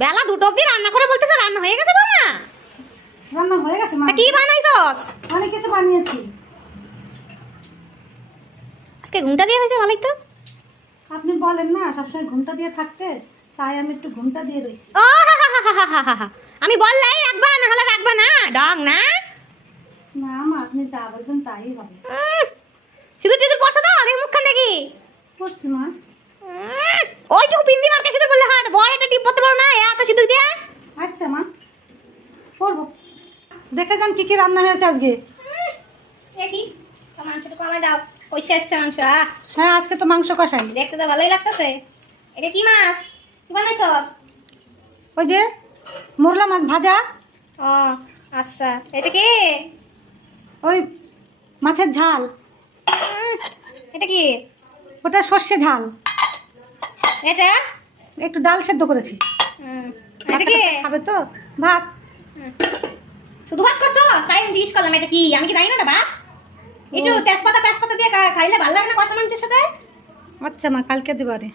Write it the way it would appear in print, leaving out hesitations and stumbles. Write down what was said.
বেলা 2টো অবধি রান্না করে বলতেছ রান্না হয়ে গেছে বৌমা? রান্না হয়ে গেছে মা। কি বানাইছস? অনেক কিছু বানিয়েছি। আজকে ঘুমটা দিয়ে হয়েছে ভালোই তো। আপনি বলেন না সবসময় ঘুমটা দিয়ে থাকতে, তাই আমি একটু ঘুমটা দিয়ে রইছি। ও আমি বললাই রাখবা না হলে রাখবা না, ডং না। না মা, আপনি যা বলছেন তাই হবে। সিঁদুর টিঁদুর পড়ছে তো, দেখি মুখখান দেখি। করছি মা। ওইটুকু বিন্দি মার্কা সিঁদুর পড়লে হয়, বড় একটা টিপ পড়তে পারো না এত সিঁদুর দিয়ে। আচ্ছা মা, পড়বো। দেখে যান কি কি রান্না হয়েছে আজকে। দেখি মাংসটুকু আমায় দাও। কইসে আসছে মাংস? হ্যাঁ, আজকে তো মাংস কষাই। দেখতে তো ভালোই লাগতেছে। এটা কি মাছ? কি বানাইছস? ওই যে মোরলা মাছ ভাজা। ও আচ্ছা, এটা কি? ওই মাছের ঝাল। এটা কি? ওটা সর্ষে ঝাল। এটা একটু ডাল সেদ্ধ করেছি। এটা কি? খাবে তো ভাত? শুধু ভাত করছো? তাই আমি জিজ্ঞেস করলাম এটা কি, আমি কি জানি না ভাত। একটু তেজপাতা দিয়ে খাইলে ভালো লাগে না কষা মাংসের সাথে? আচ্ছা মা, কালকে দিবারে।